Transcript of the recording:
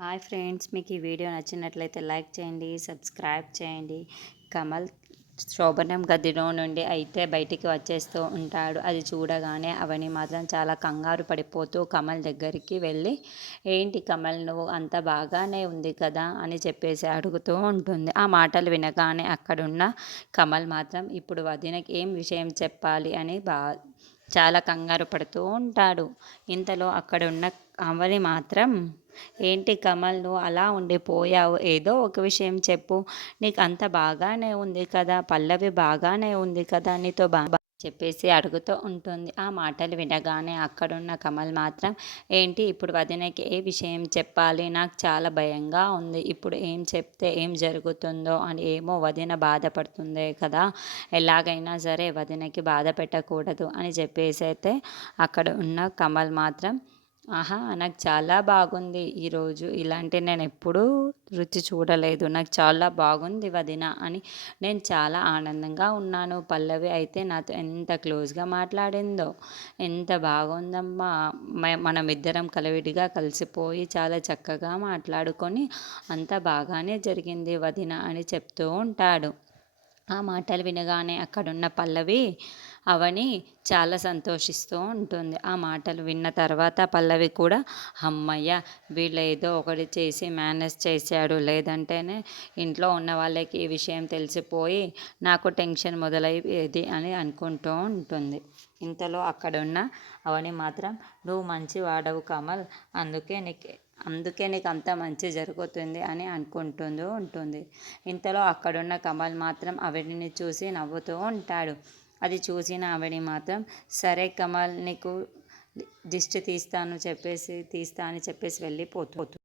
Hi friends, మీకు ఈ video నచ్చినట్లయితే లైక్ చేయండి, సబ్స్క్రైబ్ చేయండి. కమల్ శోభనం గదిలో నుండి అయితే బయటికి వచ్చేస్తూ ఉంటాడు. అది చూడగానే అవని మాత్రం చాలా కంగారు పడిపోతూ కమల్ దగ్గరికి వెళ్ళి, ఏంటి కమల్, నువ్వు అంత బాగానే ఉంది కదా అని చెప్పేసి అడుగుతూ ఉంటుంది. ఆ మాటలు వినగానే అక్కడున్న కమల్ మాత్రం ఇప్పుడు వదినకి ఏం విషయం చెప్పాలి అని చాలా కంగారు పడుతూ ఉంటాడు. ఇంతలో అక్కడున్న అవని మాత్రం, ఏంటి కమల్, నువ్వు అలా ఉండిపోయావు, ఏదో ఒక విషయం చెప్పు, నీకు అంత బాగానే ఉంది కదా, పల్లవి బాగానే ఉంది కదా, నీతో చెప్పేసి అడుగుతూ ఉంటుంది. ఆ మాటలు వినగానే అక్కడున్న కమల్ మాత్రం, ఏంటి ఇప్పుడు వదినకి ఏ విషయం చెప్పాలి, నాకు చాలా భయంగా ఉంది, ఇప్పుడు ఏం చెప్తే ఏం జరుగుతుందో అని, ఏమో వదిన బాధపడుతుందే కదా, ఎలాగైనా సరే వదినకి బాధ పెట్టకూడదు అని చెప్పేసి అయితే అక్కడ ఉన్న కమల్ మాత్రం, ఆహా, నాకు చాలా బాగుంది ఈరోజు, ఇలాంటి నేను ఎప్పుడూ రుచి చూడలేదు, నాకు చాలా బాగుంది వదిన అని నేను చాలా ఆనందంగా ఉన్నాను. పల్లవి అయితే నాతో ఎంత క్లోజ్గా మాట్లాడిందో, ఎంత బాగుందమ్మా, మనమిద్దరం కలివిడిగా కలిసిపోయి చాలా చక్కగా మాట్లాడుకొని అంత బాగానే జరిగింది వదిన అని చెప్తూ ఉంటాడు. ఆ మాటలు వినగానే అక్కడున్న పల్లవి అవని చాలా సంతోషిస్తూ ఉంటుంది. ఆ మాటలు విన్న తర్వాత పల్లవి కూడా, అమ్మయ్య, వీళ్ళు ఏదో ఒకటి చేసి మేనేజ్ చేశాడు, లేదంటేనే ఇంట్లో ఉన్న వాళ్ళకి ఈ విషయం తెలిసిపోయి నాకు టెన్షన్ మొదలయ్యేది అని అనుకుంటూ ఉంటుంది. ఇంతలో అక్కడున్న అవని మాత్రం, నువ్వు మంచి వాడవు కమల్, అందుకే నీకు అంత మంచి జరుగుతుంది అని అనుకుంటూ ఉంటుంది. ఇంతలో అక్కడున్న కమల్ మాత్రం అవనిని చూసి నవ్వుతూ ఉంటాడు. అది చూసిన అవని మాత్రం, సరే కమల్, నీకు దిష్టి తీస్తా అని చెప్పేసి వెళ్ళిపోతుంది.